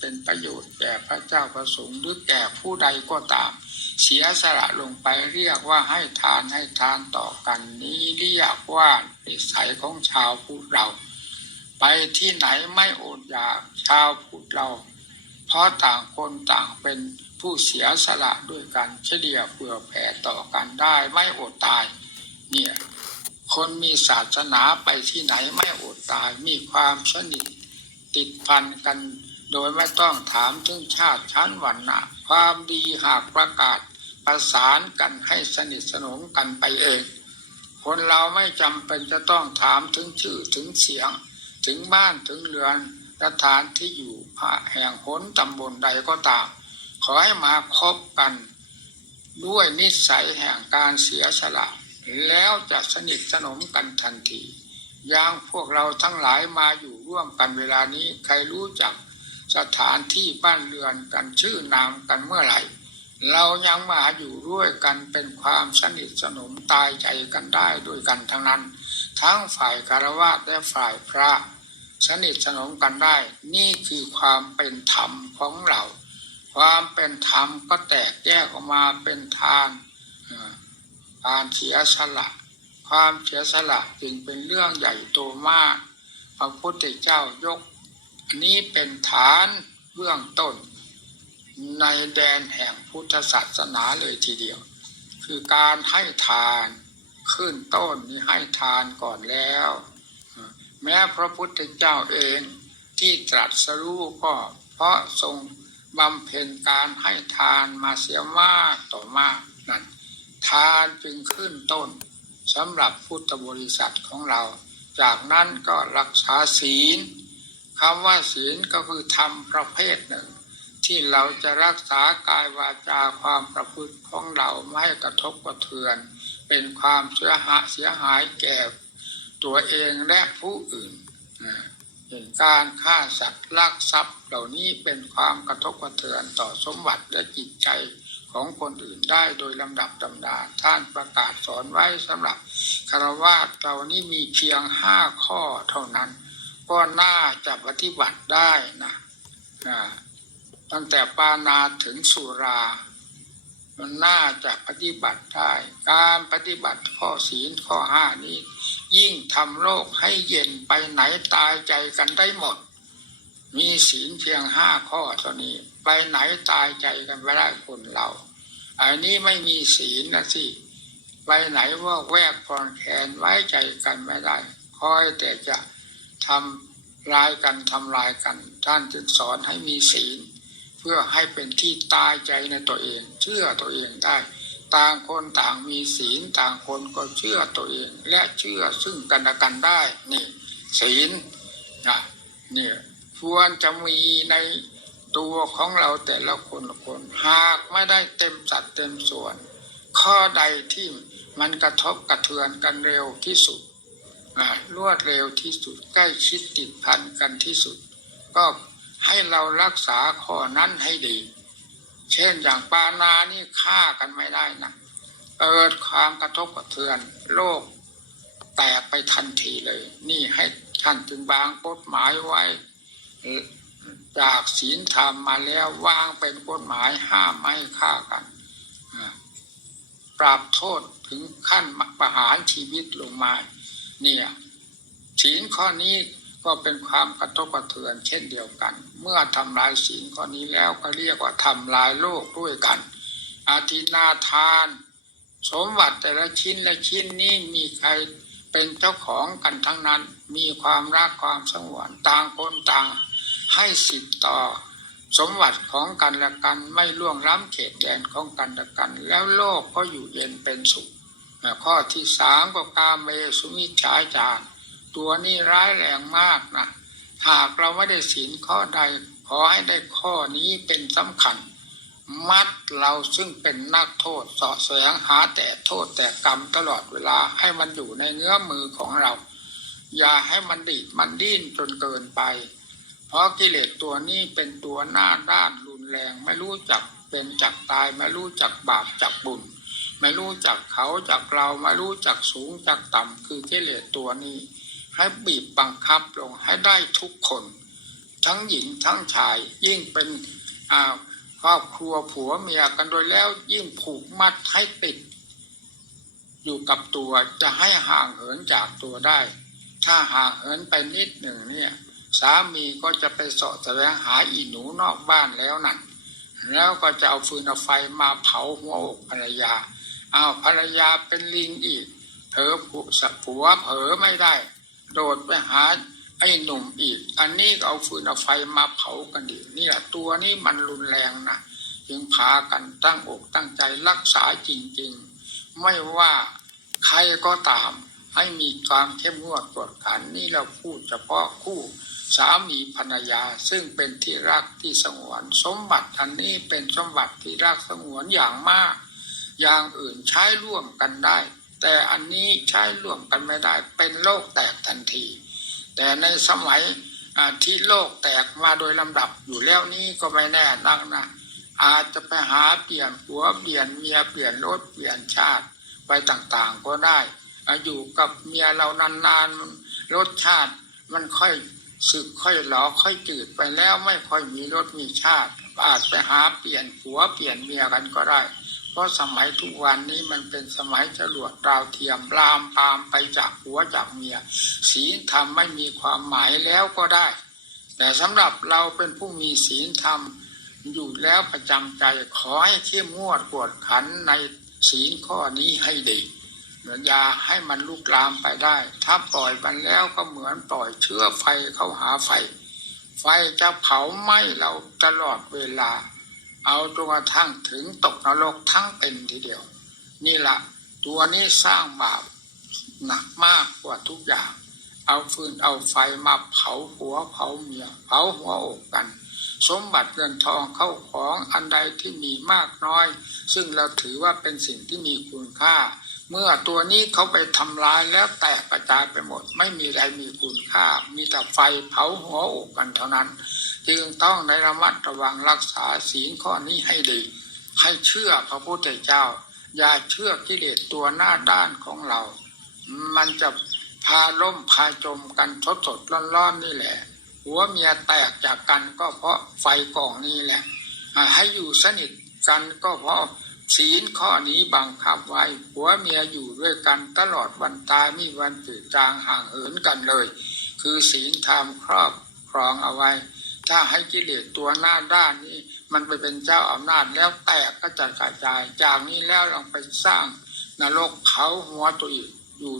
เป็นประโยชน์แก่พระเจ้าประสงค์หรือแก่ผู้ใดก็ตาม เสียสละลงไปเรียกว่าให้ทานให้ทานต่อกันนี้เรียกว่านิสัยของชาวพุทธเรา ไปที่ไหนไม่อดอยากชาวพุทธเรา เพราะต่างคนต่างเป็นผู้เสียสละด้วยกันเฉลี่ยเผื่อแผ่ต่อกันได้ไม่อดตาย เนี่ยคนมีศาสนาไปที่ไหนไม่อดตายมีความสนิทติดพันกัน โดยไม่ต้องถามถึงชาติชั้นวรรณะความดีหากประกาศประสานกันให้สนิทสนมกันไปเอง คนเราไม่จำเป็นจะต้องถามถึงชื่อถึงเสียง ถึงบ้านถึงเรือนสถานที่อยู่พระแห่งหนตำบลใดก็ตาม ขอให้มาคบกัน ด้วยนิสัยแห่งการเสียสละแล้วจะสนิทสนมกันทันทีอย่างพวกเราทั้งหลายมาอยู่ร่วมกันเวลานี้ใครรู้จัก สถานที่บ้านเรือนกันชื่อนามกันเมื่อไหร่ เรายังมาอยู่ด้วยกันเป็นความสนิทสนมตายใจกันได้ด้วยกันทั้งนั้น ทั้งฝ่ายคารวะและฝ่ายพระ สนิทสนมกันได้ นี่คือความเป็นธรรมของเรา ความเป็นธรรมก็แตกแยกออกมาเป็นทานการเสียสละ ความเสียสละจึงเป็นเรื่องใหญ่โตมากพระพุทธเจ้ายก นี้เป็นฐานเบื้องต้น ในแดนแห่งพุทธศาสนาเลยทีเดียว คือการให้ทานขึ้นต้นนี้ให้ทานก่อนแล้ว แม้พระพุทธเจ้าเองที่ตรัสรู้ก็เพราะทรงบำเพ็ญการให้ทานมาเสียมากต่อมากนั่นทานจึงขึ้นต้นสำหรับพุทธบริษัทของเรา จากนั้นก็รักษาศีล คำว่าศีลก็คือธรรมประเภทหนึ่ง ที่เราจะรักษากายวาจาความประพฤติของเราไม่ให้กระทบกระเทือน เป็นความเสียหายเสียหายแก่ตัวเองและผู้อื่นเห็นการฆ่าสัตว์ลักทรัพย์เหล่านี้เป็นความกระทบกระเทือนต่อสมบัติและจิตใจของคนอื่นได้โดยลำดับตำดาท่านประกาศสอนไว้สำหรับคารวะเรานี้มีเพียงห้าข้อเท่านั้น ก็น่าจะปฏิบัติได้นะตั้งแต่ปานาถึงสุรา มันน่าจะปฏิบัติได้ การปฏิบัติข้อศีลข้อห้านี้ ยิ่งทำโลกให้เย็นไปไหนตายใจกันได้หมด มีศีลเพียงห้าข้อเท่านี้ ไปไหนตายใจกันไม่ได้คนเรา อันนี้ไม่มีศีลนะสิไปไหนว่าแวกพรแขนไว้ใจกันไม่ได้ คอยแต่จะ ทำลายกันทำลายกัน ท่านจึงสอนให้มีศีล เพื่อให้เป็นที่ตายใจในตัวเอง เชื่อตัวเองได้ ต่างคนต่างมีศีลต่างคนก็เชื่อตัวเอง และเชื่อซึ่งกันและกันได้ นี่ ศีลนะเนี่ยควรจะมีในตัวของเราแต่ละคนละคนหากไม่ได้เต็มสัดเต็มส่วน ข้อใดที่มันกระทบกระเทือนกันเร็วที่สุด รวดเร็วที่สุดใกล้ชิดติดพันกันที่สุด ก็ให้เรารักษาข้อนั้นให้ดี เช่นอย่างปานานี่ฆ่ากันไม่ได้นะเกิดความกระทบกระเทือนโลก แตกไปทันทีเลย นี่ให้ท่านจึงวางกฎหมายไว้ จากศีลธรรมมาแล้ววางเป็นกฎหมายห้ามไม่ฆ่ากันปรับโทษถึงขั้นประหารชีวิตลงมา เนี่ยศีลข้อนี้ก็เป็นความกระทบกระเทือนเช่นเดียวกัน เมื่อทำลายศีลข้อนี้แล้วก็เรียกว่าทำลายโลกด้วยกัน อาทินาทาน สมบัติแต่ละชิ้นละชิ้นนี้มีใครเป็นเจ้าของกันทั้งนั้น มีความรักความสงวนต่างคนต่าง ให้สิทธิ์ต่อ สมบัติของกันและกันไม่ล่วงล้ำเขตแดนของกันและกัน แล้วโลกก็อยู่เย็นเป็นสุข ข้อที่สามก็กาเมสุมิจฉาจารตัวนี้ร้ายแรงมากนะหากเราไม่ได้ศีลข้อใด ขอให้ได้ข้อนี้เป็นสำคัญ มัดเราซึ่งเป็นนักโทษสาะแสวงหาแต่โทษแต่กรรมตลอดเวลาให้มันอยู่ในเงื้อมือของเรา อย่าให้มันดีดมันดิ้นจนเกินไป เพราะกิเลสตัวนี้เป็นตัวหน้าด้านรุนแรงไม่รู้จักเป็นจักตายไม่รู้จักบาปจักบุญ ไม่รู้จักเขาจักเราไม่รู้จักสูงจักต่ำคือกิเลสตัวนี้ ให้บีบบังคับลงให้ได้ทุกคน ทั้งหญิงทั้งชาย ยิ่งเป็นครอบครัวผัวเมียกันโดยแล้วยิ่งผูกมัดให้ติด อยู่กับตัวจะให้ห่างเหินจากตัวได้ ถ้าห่างเหินไปนิดหนึ่งเนี่ยสามีก็จะไปเสาะแสวงหาอีหนูนอกบ้านแล้วนั่นแล้วก็จะเอาฟืนเอาไฟมาเผาหัวอกภรรยา อ้าวภรรยาเป็นลิงอีกเผอผัวผัวเผลอไม่ได้ โดดไปหาไอ้หนุ่มอีก อันนี้เอาฟืนเอาไฟมาเผากันอีนี่แหละตัวนี้มันรุนแรงนะจึงพากันตั้งอกตั้งใจรักษาจริงๆ ไม่ว่าใครก็ตาม ให้มีความเข้มงวดกวดขันนี่เราพูดเฉพาะคู่สามีภรรยาซึ่งเป็นที่รักที่สงวน สมบัติอันนี้เป็นสมบัติที่รักสงวนอย่างมาก อย่างอื่นใช้ร่วมกันได้ แต่อันนี้ใช้ร่วมกันไม่ได้ เป็นโลกแตกทันที แต่ในสมัยที่โลกแตกมาโดยลำดับอยู่แล้วนี้ก็ไม่แน่นักนะอาจจะไปหาเปลี่ยนผัวเปลี่ยนเมียเปลี่ยนรถเปลี่ยนชาติไปต่างๆก็ได้ อยู่กับเมียเรานานๆรสชาติมันค่อยสึกค่อยหลอค่อยจืดไปแล้วไม่ค่อยมีรสมีชาติ อาจไปหาเปลี่ยนผัวเปลี่ยนเมียกันก็ได้ ราะสมัยทุกวันนี้มันเป็นสมัยจรวดดาวเทียมลามปามไปจากผัวจากเมียศีลธรรมไม่มีความหมายแล้วก็ได้ แต่สำหรับเราเป็นผู้มีศีลธรรมอยู่แล้วประจำใจขอให้เข้มงวดกวดขันในศีลข้อนี้ให้ดีอย่าให้มันลุกลามไปได้ ถ้าปล่อยมันแล้วก็เหมือนปล่อยเชื้อไฟเข้าหาไฟ ไฟจะเผาไหม้เราตลอดเวลา เอาจนกระทั่งถึงตกนรกทั้งเป็นทีเดียว นี่ละตัวนี้สร้างบาปหนักมากกว่าทุกอย่าง เอาฟืนเอาไฟมาเผาหัวเผาเมียเผาหัวอกกัน สมบัติเงินทองเข้าของอันใดที่มีมากน้อย ซึ่งเราถือว่าเป็นสิ่งที่มีคุณค่า เมื่อตัวนี้เขาไปทำลายแล้วแตกกระจายไปหมด ไม่มีอะไรมีคุณค่า มีแต่ไฟเผาหัวอกกันเท่านั้น จึงต้องในระมัดระวังรักษาศีลข้อนี้ให้ดี ให้เชื่อพระพุทธเจ้า อย่าเชื่อกิเลสตัวหน้าด้านของเรา มันจะพาล่มพาจมกันสดสดร้อนๆนี่แหละ หัวเมียแตกจากกันก็เพราะไฟกองนี้แหละ ให้อยู่สนิทกันก็เพราะ ศีลข้อนี้บังคับไว้หัวเมียอยู่ด้วยกันตลอดวันตายมีวันจืดจางห่างเหินกันเลย คือศีลธรรมครอบครองเอาไว้ ถ้าให้กิเลสตัวหน้าด้านนี้ มันไปเป็นเจ้าอำนาจแล้วแตกก็จะกระจาย จากนี้แล้วลองไปสร้างนรกเผาหัวตัวอีกอยู่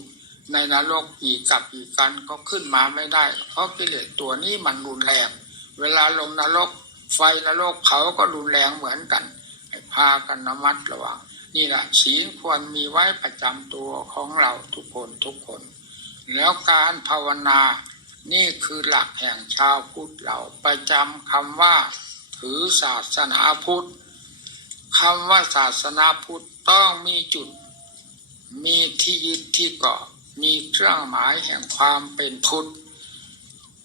ในนรกอีกกับอีกกันก็ขึ้นมาไม่ได้ เพราะกิเลสตัวนี้มันรุนแรง เวลาลงนรกไฟนรกเผาก็รุนแรงเหมือนกัน พากันระมัดระวัง นี่แหละศีลควรมีไว้ประจำตัวของเราทุกคนทุกคน แล้วการภาวนานี่คือหลักแห่งชาวพุทธเราประจำคำว่า ถือศาสนาพุทธคำว่าศาสนาพุทธต้องมีจุด มีที่ยึดที่เกาะมีเครื่องหมายแห่งความเป็นพุทธ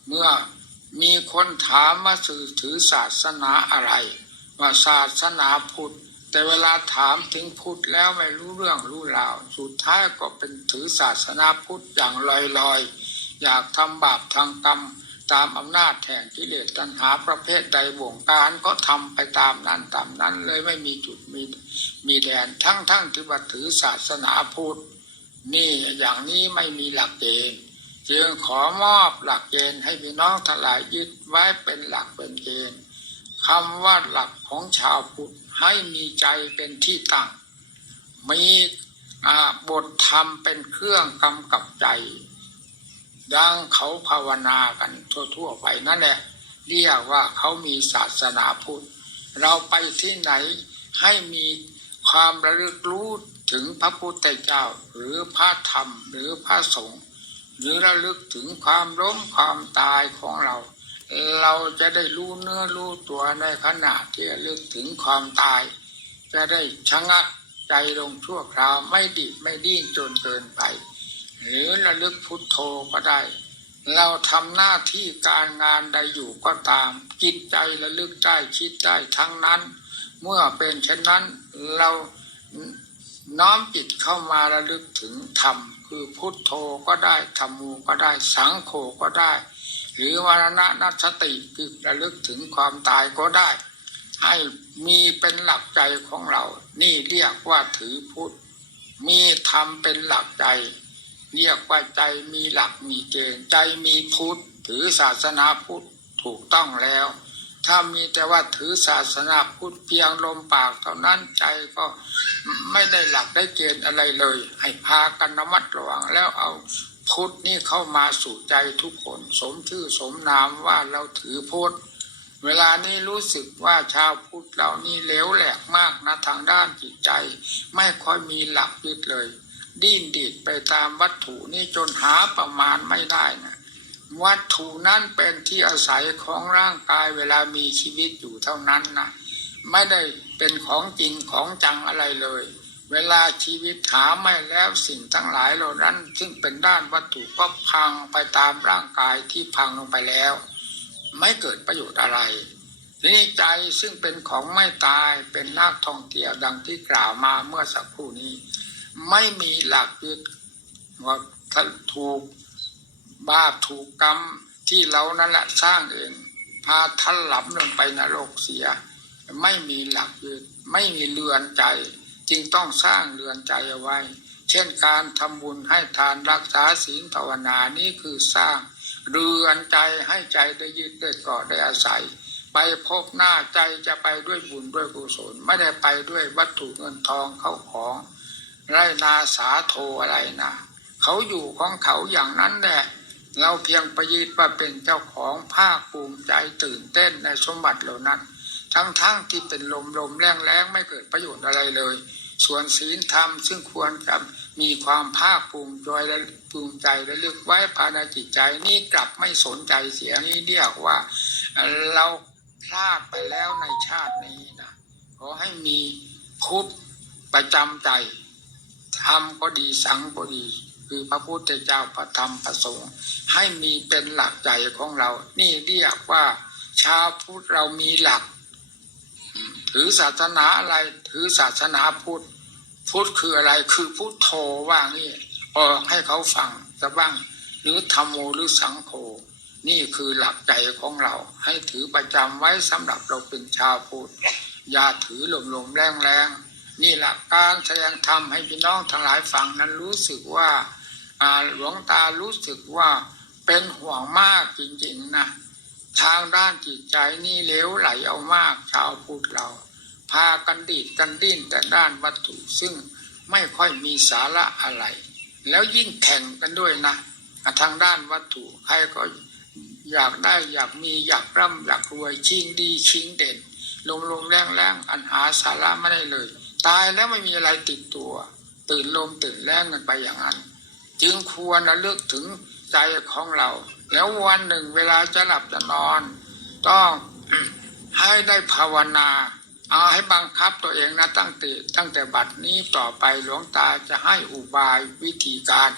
เมื่อมีคนถามว่าสื่อถือศาสนาอะไร ว่าศาสนาพุทธแต่เวลาถามถึงพุทธแล้วไม่รู้เรื่องรู้ราว สุดท้ายก็เป็นถือศาสนาพุทธอย่างลอยๆ อยากทำบาปทางกรรมตามอำนาจแห่งกิเลสตัณหาประเภทใดบ่วงการก็ทำไปตามนั้นตามนั้นเลยไม่มีจุดมีมีแดนทั้งทั้งๆที่ว่าถือศาสนาพุทธนี่อย่างนี้ไม่มีหลักเกณฑ์จึงขอมอบหลักเกณฑ์ให้พี่น้องทั้งหลายยึดไว้เป็นหลักเป็นเกณฑ์ คำว่าหลักของชาวพุทธให้มีใจเป็นที่ตั้ง มีบทธรรมเป็นเครื่องกำกับใจ ดังเขาภาวนากันทั่วๆไปนั่นแหละเรียกว่าเขามีศาสนาพุทธ เราไปที่ไหนให้มีความระลึกรู้ถึงพระพุทธเจ้าหรือพระธรรมหรือพระสงฆ์หรือระลึกถึงความล้มความตายของเรา เราจะได้รู้เนื้อรู้ตัวในขณะที่ระลึกถึงความตาย จะได้ชะงักใจลงชั่วคราวไม่ดิบไม่ดิ้นจนเกินไป หรือระลึกพุทโธก็ได้ เราทำหน้าที่การงานใดอยู่ก็ตามจิตใจระลึกได้คิดได้ทั้งนั้น เมื่อเป็นเช่นนั้นเราน้อมจิตเข้ามาระลึกถึงธรรมคือพุทโธก็ได้ธรรมูก็ได้สังโฆก็ได้ หรือวรณะนัสติคือระลึกถึงความตายก็ได้ ให้มีเป็นหลักใจของเรา นี่เรียกว่าถือพุทธมีธรรมเป็นหลักใจ เรียกว่าใจมีหลักมีเกณฑ์ใจมีพุทธถือศาสนาพุทธถูกต้องแล้ว ถ้ามีแต่ว่าถือศาสนาพุทธเพียงลมปากเท่านั้นใจก็ไม่ได้หลักได้เกณฑ์อะไรเลย ให้พากันระมัดระวังแล้วเอา พุทธนี่เข้ามาสู่ใจทุกคน สมชื่อสมนามว่าเราถือพุทธเวลานี้รู้สึกว่าชาวพุทธเรานี่เหลวแหลกมากนะทางด้านจิตใจ ไม่ค่อยมีหลักยึดเลย ดิ้นดิดไปตามวัตถุนี่จนหาประมาณไม่ได้นะวัตถุนั้นเป็นที่อาศัยของร่างกายเวลามีชีวิตอยู่เท่านั้นนะไม่ได้เป็นของจริงของจังอะไรเลย เวลาชีวิตหาไม่แล้วสิ่งทั้งหลายเหล่านั้น ซึ่งเป็นด้านวัตถุก็พังไปตามร่างกายที่พังลงไปแล้ว ไม่เกิดประโยชน์อะไรทีนี้ใจซึ่งเป็นของไม่ตายเป็นนักท่องเที่ยวดังที่กล่าวมาเมื่อสักครู่นี้ ไม่มีหลักยึดว่าถ้าถูกบาปถูกกรรมที่เรานั่นแหละสร้างเองพาทันหลับลงไปนรกเสีย ไม่มีหลักยึดไม่มีเรือนใจ จึงต้องสร้างเรือนใจเอาไว้ เช่นการทำบุญให้ทานรักษาศีลภาวนานี่คือสร้างเรือนใจให้ใจได้ยึดได้เกาะได้อาศัย ไปพบหน้าใจจะไปด้วยบุญด้วยกุศลไม่ได้ไปด้วยวัตถุเงินทองเข้าของไรนาสาโทอะไรนะเขาอยู่ของเขาอย่างนั้นแหละเราเพียงประยิดว่าเป็นเจ้าของภาคภูมิใจตื่นเต้นในสมบัติเหล่านั้น ทั้งๆทที่เป็นลมลมแรงแรงไม่เกิดประโยชน์อะไรเลย ส่วนศีลธรรมซึ่งควรจะมีความภาคภูมิใจและภูมิใจและลึกไว้ภายในจิตใจนี่กลับไม่สนใจเสียนี่เรียกว่าเราพลาดไปแล้วในชาตินี้นะขอให้มีพุทธประจำใจธรรมก็ดีสังก็ดี คือพระพุทธเจ้าพระธรรมพระสงฆ์ให้มีเป็นหลักใจของเรา นี่เรียกว่าชาวพุทธเรามีหลัก ถือศาสนาอะไรถือศาสนาพุทธพุทธคืออะไรคือพุทโธว่างี้ออกให้เขาฟังจะบ้างหรือธรรมโมหรือสังโฆนี่คือหลักใจของเรา ให้ถือประจำไว้สำหรับเราเป็นชาวพุทธอย่าถือหลมๆแรงๆนี่แหละการแสดงธรรมให้พี่น้องทั้งหลายฟังนั้นรู้สึกว่าหลวงตารู้สึกว่าเป็นห่วงมากจริงๆนะทางด้านจิตใจนี่เลวไหลเอามากชาวพุทธเราากันดีดกันดิ้นแต่ด้านวัตถุซึ่งไม่ค่อยมีสาระอะไร แล้วยิ่งแข่งกันด้วยนะทางด้านวัตถุใครก็อยากได้อยากมีอยากร่ำอยากรวยชิงดีชิงเด่นลงลงแรงแรงอันหาสาระไม่ได้เลย ตายแล้วไม่มีอะไรติดตัว ตื่นลมตื่นแรงกันไปอย่างนั้น จึงควรระลึกถึงใจของเรา แล้ววันหนึ่งเวลาจะหลับจะนอน ต้องให้ได้ภาวนา เอาให้บังคับตัวเองนะตั้งแต่ตั้งแต่บัดนี้ต่อไปหลวงตาจะให้อุบายวิธีการ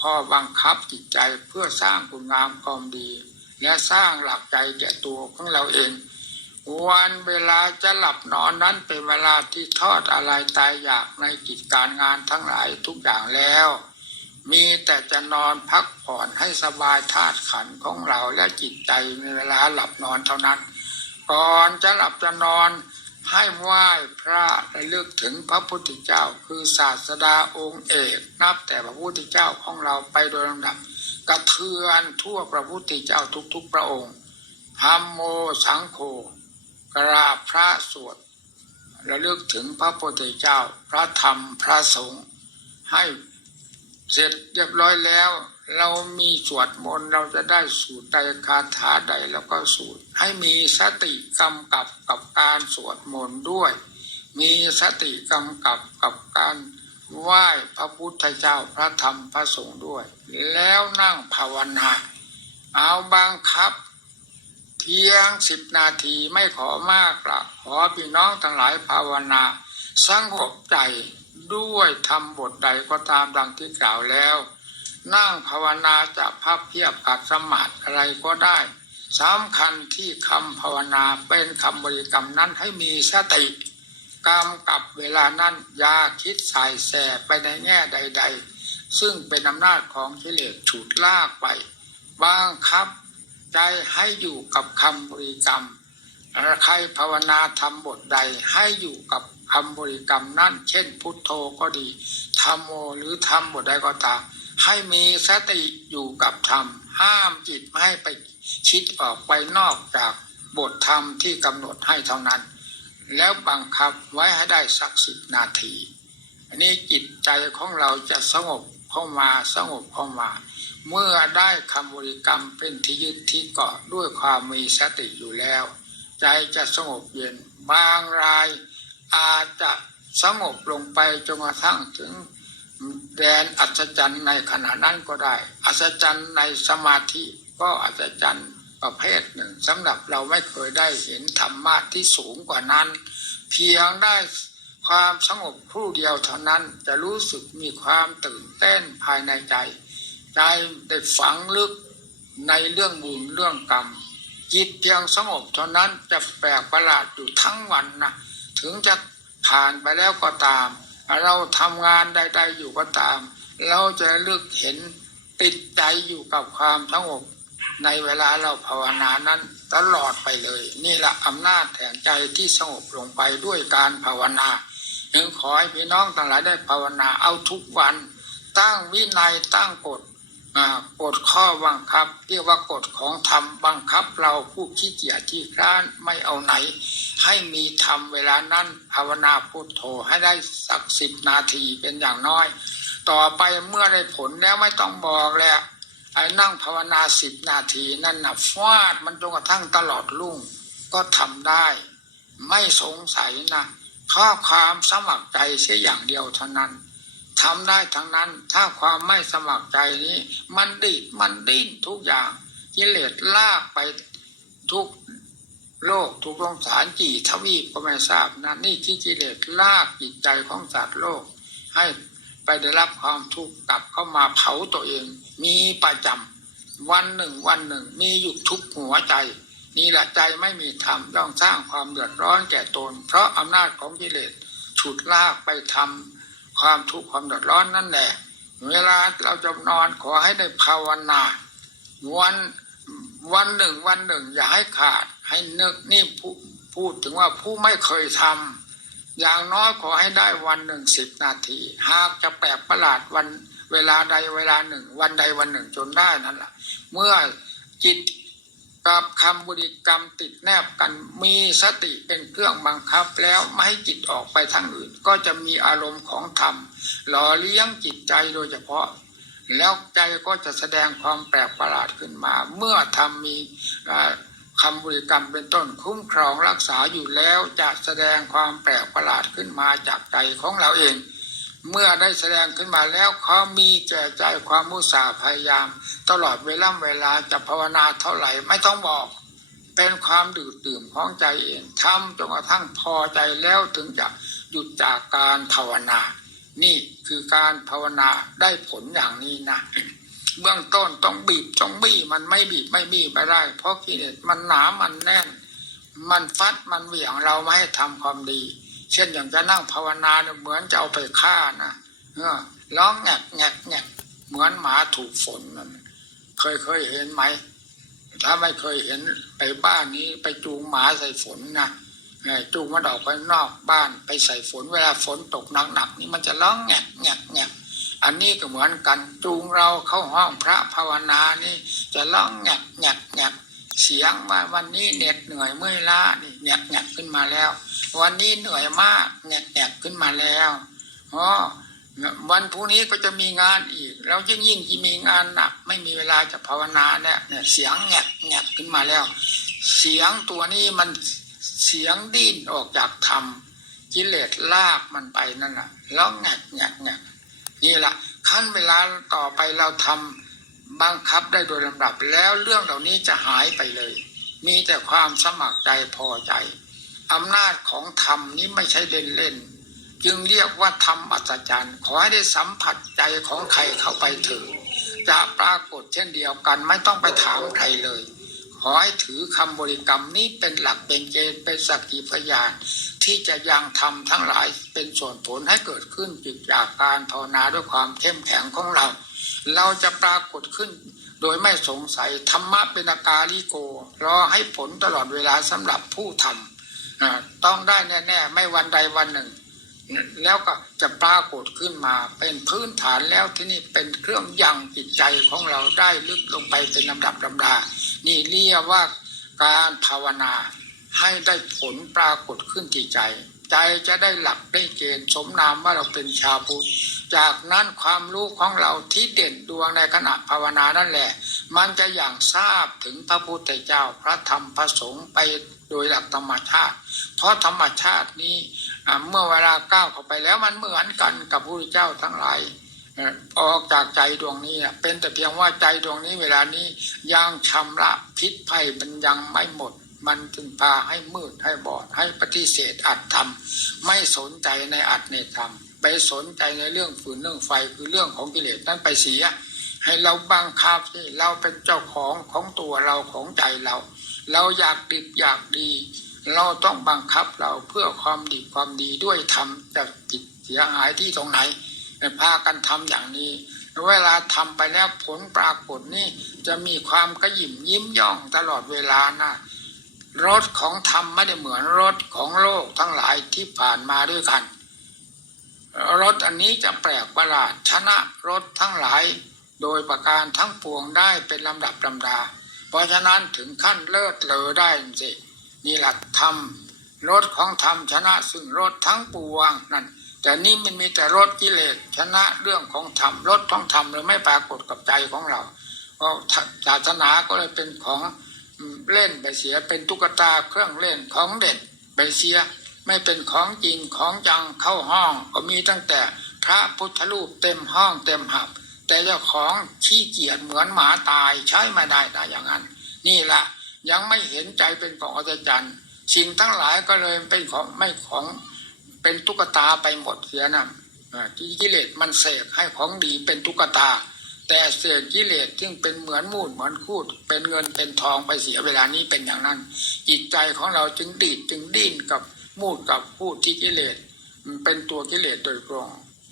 ข้อบังคับจิตใจเพื่อสร้างคุณงามความดี และสร้างหลักใจแก่ตัวของเราเอง วันเวลาจะหลับนอนนั้นเป็นเวลาที่ทอดอะไรตายอยากในกิจการงานทั้งหลายทุกอย่างแล้ว มีแต่จะนอนพักผ่อนให้สบายธาตุขันของเราและจิตใจในเวลาหลับนอนเท่านั้น ก่อนจะหลับจะนอนให้ไหว้พระและเลือกถึงพระพุทธเจ้า คือศาสดาองค์เอก นับแต่พระพุทธเจ้าของเราไปโดยลำดับกระเทือนทั่วพระพุทธเจ้าทุกๆพระองค์ธรรมโมสังโฆกราบพระสวดและเลือกถึงพระพุทธเจ้า พระธรรมพระสงฆ์ให้เสร็จเรียบร้อยแล้ว เรามีสวดมนต์เราจะได้สูตรใดคาถาใดแล้วก็สูตร ให้มีสติกำกับกับการสวดมนต์ด้วย มีสติกำกับกับการไหว้พระพุทธเจ้าพระธรรมพระสงฆ์ด้วย แล้วนั่งภาวนาเอาบังคับเพียงสิบนาทีไม่ขอมากละขอพี่น้องทั้งหลายภาวนาสงบใจด้วยทำบทใดก็ตามดังที่กล่าวแล้ว นั่งภาวนาจะพับเพียบขัดสมาธิอะไรก็ได้สำคัญที่คำภาวนาเป็นคำบริกรรมนั้นให้มีสติกำกับเวลานั้นอย่าคิดใส่แสไปในแง่ใด ๆ ซึ่งเป็นอำนาจของกิเลสฉุดลากไปบังคับใจให้อยู่กับคำบริกรรม ใครภาวนาทำบทใดให้อยู่กับคำบริกรรมนั่นเช่นพุทโธก็ดีธรรมโมหรือทำบทใดก็ตาม ให้มีสติอยู่กับธรรม ห้ามจิตไม่ให้ไปคิดออกไปนอกจากบทธรรมที่กำหนดให้เท่านั้น แล้วบังคับไว้ให้ได้สักสิบนาที อันนี้จิตใจของเราจะสงบเข้ามาสงบเข้ามา เมื่อได้คำบริกรรมเป็นที่ยึดที่เกาะด้วยความมีสติอยู่แล้ว ใจจะสงบเย็นบางรายอาจจะสงบลงไปจนกระทั่งถึง แดนอัศจรรย์ในขณะนั้นก็ได้ อัศจรรย์ในสมาธิก็อัศจรรย์ประเภทหนึ่งสำหรับเราไม่เคยได้เห็นธรรมะที่สูงกว่านั้น เพียงได้ความสงบครู่เดียวเท่านั้นจะรู้สึกมีความตื่นเต้นภายในใจ ใจได้ฝังลึกในเรื่องบุญเรื่องกรรม จิตเพียงสงบเท่านั้นจะแปลกประหลาดอยู่ทั้งวันนะถึงจะผ่านไปแล้วก็ตาม เราทำงานใด ๆ อยู่ก็ตาม เราจะเลือกเห็นติดใจอยู่กับความสงบในเวลาเราภาวนานั้นตลอดไปเลย นี่แหละอำนาจแห่งใจที่สงบลงไปด้วยการภาวนาจึงขอให้พี่น้องทั้งหลายได้ภาวนาเอาทุกวัน ตั้งวินัยตั้งกฎ กฎข้อบังคับ เรียกว่ากฎของธรรมบังคับ เราผู้ขี้เกียจที่คร้านไม่เอาไหน ให้มีธรรมเวลานั้นภาวนาพุทโธให้ได้สักสิบนาทีเป็นอย่างน้อย ต่อไปเมื่อได้ผลแล้วไม่ต้องบอกแล้วไอ้นั่งภาวนาสิบนาทีนั่นนะฟาดมันจนกระทั่งตลอดรุ่งก็ทำได้ ไม่สงสัยนะข้อความสมัครใจเสียอย่างเดียวเท่านั้น ทำได้ทั้งนั้น ถ้าความไม่สมัครใจนี้ มันดิดมันดิ้นทุกอย่างกิเลสลากไปทุกโลกทุกสงสารกี่ทวีปก็ไม่ทราบนะนี่ที่กิเลสลากจิตใจของสัตว์โลก ให้ไปได้รับความทุกข์กลับเข้ามาเผาตัวเอง มีประจำวันหนึ่งวันหนึ่ง มีอยู่ทุกหัวใจ นี่แหละใจไม่มีธรรมย่อมสร้างความเดือดร้อนแก่ตน เพราะอำนาจของกิเลสฉุดลากไปทำ ความทุกข์ความเดือดร้อนนั่นแหละ เวลาเราจะนอนขอให้ได้ภาวนาวันวันหนึ่งวันหนึ่ง อย่าให้ขาด ให้นึกนี่พูพูดถึงว่าผู้ไม่เคยทำอย่างน้อยขอให้ได้วันหนึ่งสิบนาที หากจะแปลกประหลาดวันเวลาใดเวลาหนึ่ง วันใดวันหนึ่งจนได้นั่นแหละเมื่อจิต กับคำบริกรรมติดแนบกันมีสติเป็นเครื่องบังคับแล้วไม่ให้จิตออกไปทางอื่น ก็จะมีอารมณ์ของธรรมหล่อเลี้ยงจิตใจโดยเฉพาะ แล้วใจก็จะแสดงความแปลกประหลาดขึ้นมา เมื่อทำมีคำบริกรรมเป็นต้นคุ้มครองรักษาอยู่แล้วจะแสดงความแปลกประหลาดขึ้นมาจากใจของเราเอง เมื่อได้แสดงขึ้นมาแล้วเขามีแก่ใจความมุสาพยายาม ตลอดเวลาเวลาจะภาวนาเท่าไหร่ไม่ต้องบอก เป็นความดื่มดื่มของใจเองทำจนกระทั่งพอใจแล้วถึงจะหยุดจากการภาวนา นี่คือการภาวนาได้ผลอย่างนี้นะเบื้องต้นต้องบีบต้องบี้มันไม่บีบไม่บี้ไม่ได้ เพราะกิเลสมันหนามันแน่น มันฟัดมันเหวี่ยงเราไม่ให้ทำความดี เช่นอย่างจะนั่งภาวนาเนี่ยเหมือนจะเอาไปฆ่านะเออร้องแงกแงกแงกเหมือนหมาถูกฝนนั่นเคยเคยเห็นไหม ถ้าไม่เคยเห็นไปบ้านนี้ไปจูงหมาใส่ฝนนะจูงมันออกไปนอกบ้านไปใส่ฝนเวลาฝนตกหนักๆนี่มันจะร้องแงกแงกแงกอันนี้ก็เหมือนกันจูงเราเข้าห้องพระภาวนานี่จะร้องแงกแงกแงก เสียงว่าวันนี้เหน็ดเหนื่อยเมื่อยล้านี่แงกแงกขึ้นมาแล้ว วันนี้เหนื่อยมากแงกแงกขึ้นมาแล้วอ๋อวันพรุ่งนี้ก็จะมีงานอีกแล้วยิ่งยิ่งจะมีงานหนักไม่มีเวลาจะภาวนาเนี่ยเสียงแงกแงกขึ้นมาแล้ว เสียงตัวนี้มันเสียงดิ้นออกจากธรรมกิเลสลากมันไปนั่นแหละแล้วแงกแงกแงกนี่แหละขั้นเวลาต่อไปเราทำ บังคับได้โดยลำดับแล้วเรื่องเหล่านี้จะหายไปเลย มีแต่ความสมัครใจพอใจอำนาจของธรรมนี้ไม่ใช่เล่นเล่น จึงเรียกว่าธรรมอัศจรรย์ ขอให้ได้สัมผัสใจของใครเข้าไปถึงจะปรากฏเช่นเดียวกันไม่ต้องไปถามใครเลย ขอให้ถือคำบริกรรมนี้เป็นหลักเป็นเกณฑ์เป็นสักขีพยานที่จะยังทำทั้งหลายเป็นส่วนผลให้เกิดขึ้นจากการภาวนาด้วยความเข้มแข็งของเรา เราจะปรากฏขึ้น โดยไม่สงสัยธรรมะเป็นอาการลิโก รอให้ผลตลอดเวลาสำหรับผู้ทำต้องได้แน่ๆ ไม่วันใดวันหนึ่ง แล้วก็จะปรากฏขึ้นมาเป็นพื้นฐานแล้วที่นี่เป็นเครื่องยังจิตใจของเราได้ลึกลงไปเป็นลำดับลำดา นี่เรียกว่าการภาวนาให้ได้ผลปรากฏขึ้นที่ใจ ใจจะได้หลักได้เกณฑ์สมนามว่าเราเป็นชาวพุทธจากนั้นความรู้ของเราที่เด่นดวงในขณะภาวนานั่นแหละ มันจะอย่างทราบถึงพระพุทธเจ้าพระธรรมพระสงฆ์ไปโดยหลักธรรมชาติ เพราะธรรมชาตินี้เมื่อเวลาก้าวเข้าไปแล้วมันเหมือนกันกับพระพุทธเจ้าทั้งหลายออกจากใจดวงนี้เป็นแต่เพียงว่าใจดวงนี้เวลานี้ยังชำระพิษภัยมันยังไม่หมด มันจึงพาให้มืดให้บอดให้ปฏิเสธอัตธรรม ไม่สนใจในอัตในธรรม ไปสนใจในเรื่องฝืนเรื่องไฟคือเรื่องของกิเลสนั้นไปเสีย ให้เราบังคับที่เราเป็นเจ้าของของตัวเราของใจเรา เราอยากดีอยากดี เราต้องบังคับเราเพื่อความดีความดีด้วยธรรมจะจิตเสียหายที่ตรงไหนพากันทำอย่างนี้เวลาทำไปแล้วผลปรากฏนี่จะมีความกระหยิ่มยิ้มย่องตลอดเวลานะ รถของธรรมไม่ได้เหมือนรถของโลกทั้งหลายที่ผ่านมาด้วยกันรถอันนี้จะแปลกประหลาดชนะรถทั้งหลาย โดยประการทั้งปวงได้เป็นลำดับลำดา เพราะฉะนั้นถึงขั้นเลิศเลอได้สินี่หลักธรรมรถของธรรมชนะซึ่งรถทั้งปวงนั่นแต่นี่มันมีแต่รถกิเลสชนะเรื่องของธรรมรถของธรรมเลยไม่ปรากฏกับใจของเราเพราะศาสนาก็เลยเป็นของ เล่นไปเสียเป็นตุ๊กตาเครื่องเล่นของเด็ดไปเสีย ไม่เป็นของจริงของจังเข้าห้องก็มีตั้งแต่พระพุทธรูปเต็มห้องเต็มหับ แต่เจ้าของขี้เกียจเหมือนหมาตายใช้ไม่ได้ได้อย่างนั้น นี่แหละยังไม่เห็นใจเป็นของอัศจรรย์สิ่งทั้งหลายก็เลยเป็นของไม่ของเป็นตุ๊กตาไปหมดเสียนะอ่าที่กิเลสมันเสกให้ของดีเป็นตุ๊กตา แต่เศษกิเลสซึ่งเป็นเหมือนมูดเหมือนคูด เป็นเงินเป็นทองไปเสียเวลานี้เป็นอย่างนั้น จิตใจของเราจึงดีดจึงดิ้นกับมูดกับพูดที่กิเลสมันเป็นตัวกิเลสโดยตรง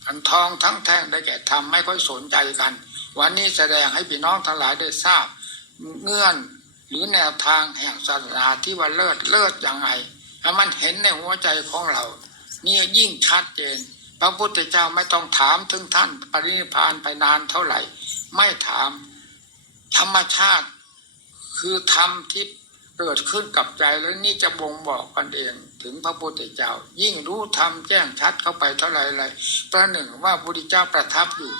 อันทองทั้งแท่งได้แก่ทำไม่ค่อยสนใจกัน วันนี้แสดงให้พี่น้องทั้งหลายได้ทราบ เงื่อนหรือแนวทางแห่งศาสนาที่ว่าเลิศเลิศยังไงให้มันเห็นในหัวใจของเรา นี่ยิ่งชัดเจน พระพุทธเจ้าไม่ต้องถามถึงท่านปรินิพานไปนานเท่าไหร่ ไม่ถาม ธรรมชาติ คือธรรมที่เกิดขึ้นกับใจแล้วนี่จะบ่งบอกกันเองถึงพระพุทธเจ้า ยิ่งรู้ธรรมแจ้งชัดเข้าไปเท่าไร่เลยประหนึ่งว่าพระพุทธเจ้าประทับอยู่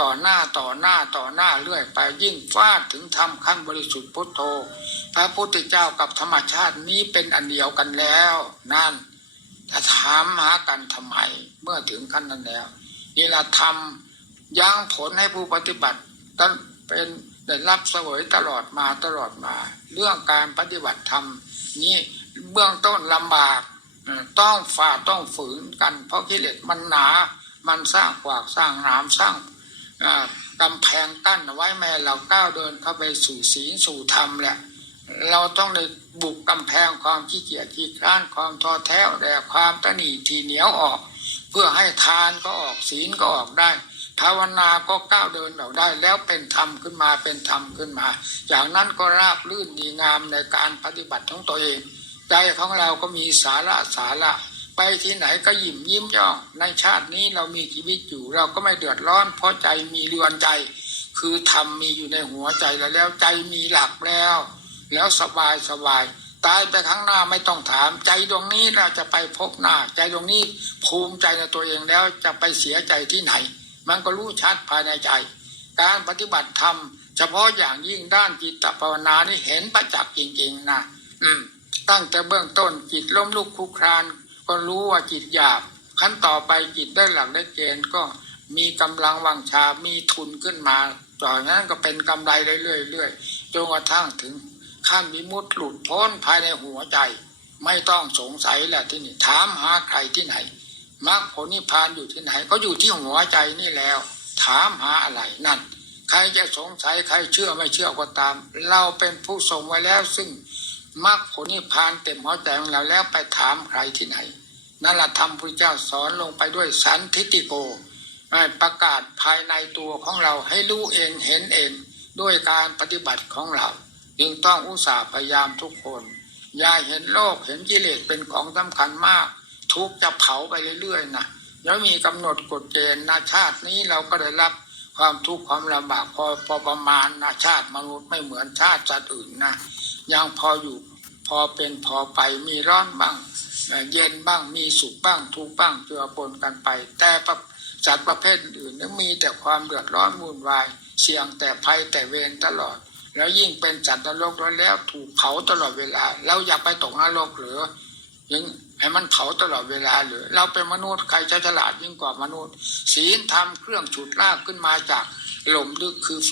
ต่อหน้าต่อหน้าต่อหน้าเรื่อยไปยิ่งฟาดถึงธรรมขั้นบริสุทธิ์พุทโธ พระพุทธเจ้ากับธรรมชาตินี้เป็นอันเดียวกันแล้ว นั่นจะถามหากันทำไมเมื่อถึงขั้นนั้นแล้วนี่ละธรรมยังผลให้ผู้ปฏิบัติ เป็นได้รับเสวยตลอดมาตลอดมา เรื่องการปฏิบัติธรรมนี้เบื้องต้นลำบากต้องฝ่าต้องฝืนกัน เพราะกิเลสมันหนา มันสร้างขวากสร้างหนามสร้างกำแพงกั้นไว้แม่เราก้าวเดินเข้าไปสู่ศีลสู่ธรรมแหละ เราต้องได้บุกกำแพงความขี้เกียจขี้คร้านความท้อแท้แต่ความตนีทีเหนียวออก เพื่อให้ทานก็ออกศีลก็ออกได้ ภาวนาก็ก้าวเดินออกได้ แล้วเป็นธรรมขึ้นมาเป็นธรรมขึ้นมา อย่างนั้นก็ราบลื่นดีงามในการปฏิบัติของตัวเอง ใจของเราก็มีสาระสาระไปที่ไหนก็ยิ้มยิ้มย่อง ในชาตินี้เรามีชีวิตอยู่เราก็ไม่เดือดร้อน เพราะใจมีเรือนใจ คือธรรมมีอยู่ในหัวใจแล้วแล้วใจมีหลักแล้ว แล้วสบายสบายตายไปข้างหน้าไม่ต้องถาม ใจดวงนี้เราจะไปพบหน้า ใจดวงนี้ภูมิใจในตัวเองแล้วจะไปเสียใจที่ไหน มันก็รู้ชัดภายในใจ การปฏิบัติธรรม เฉพาะอย่างยิ่งด้านจิตภาวนานี่เห็นประจักษ์จริงๆนะอืม ตั้งแต่เบื้องต้นจิตล้มลุกคลุกคราน ก็รู้ว่าจิตหยาบขั้นต่อไปจิตได้หลักได้เกณฑ์ก็มีกำลังวังชา มีทุนขึ้นมาต่อนั้นก็เป็นกำไรเรื่อยๆจนกระทั่งถึงขั้นวิมุตติหลุดพ้นภายในหัวใจ ไม่ต้องสงสัยแหละที่นี่ถามหาใครที่ไหน มรรคผลนิพพานอยู่ที่ไหน ก็อยู่ที่หัวใจนี่แล้ว ถามหาอะไรนั่น ใครจะสงสัยใครเชื่อไม่เชื่อก็ตาม เราเป็นผู้ทรงไว้แล้วซึ่งมรรคผลนิพพานเต็มหัวใจของเราแล้วไปถามใครที่ไหนนั่นแหละธรรมพุทธเจ้าสอนลงไปด้วยสันทิติโกประกาศภายในตัวของเราให้รู้เองเห็นเองด้วยการปฏิบัติของเราจึงต้องอุตส่าห์พยายามทุกคน อย่าเห็นโลกเห็นกิเลสเป็นของสำคัญมาก ทุกจะเผาไปเรื่อยๆนะแล้วมีกำหนดกฎเกณฑ์นาชาตินี้เราก็ได้รับความทุกข์ความลำบากพอพอประมาณนาชาติมนุษย์ไม่เหมือนชาติสัตว์อื่นนะยังพออยู่พอเป็นพอไปมีร้อนบ้าง เย็นบ้างมีสุขบ้างทุกข์บ้างเจือปนกันไป แต่สัตว์ประเภทอื่นนั้นมีแต่ความเดือดร้อนวุ่นวาย เสี่ยงแต่ภัยแต่เวรตลอด แล้วยิ่งเป็นสัตว์นรกแล้วแล้วถูกเผาตลอดเวลาเราอยากไปตกนรกหรือยัง ให้มันเผาตลอดเวลาหรือเราเป็นมนุษย์ใครจะฉลาดยิ่งกว่ามนุษย์ ศีลธรรมเครื่องฉุดลากขึ้นมาจากหล่มลึกคือ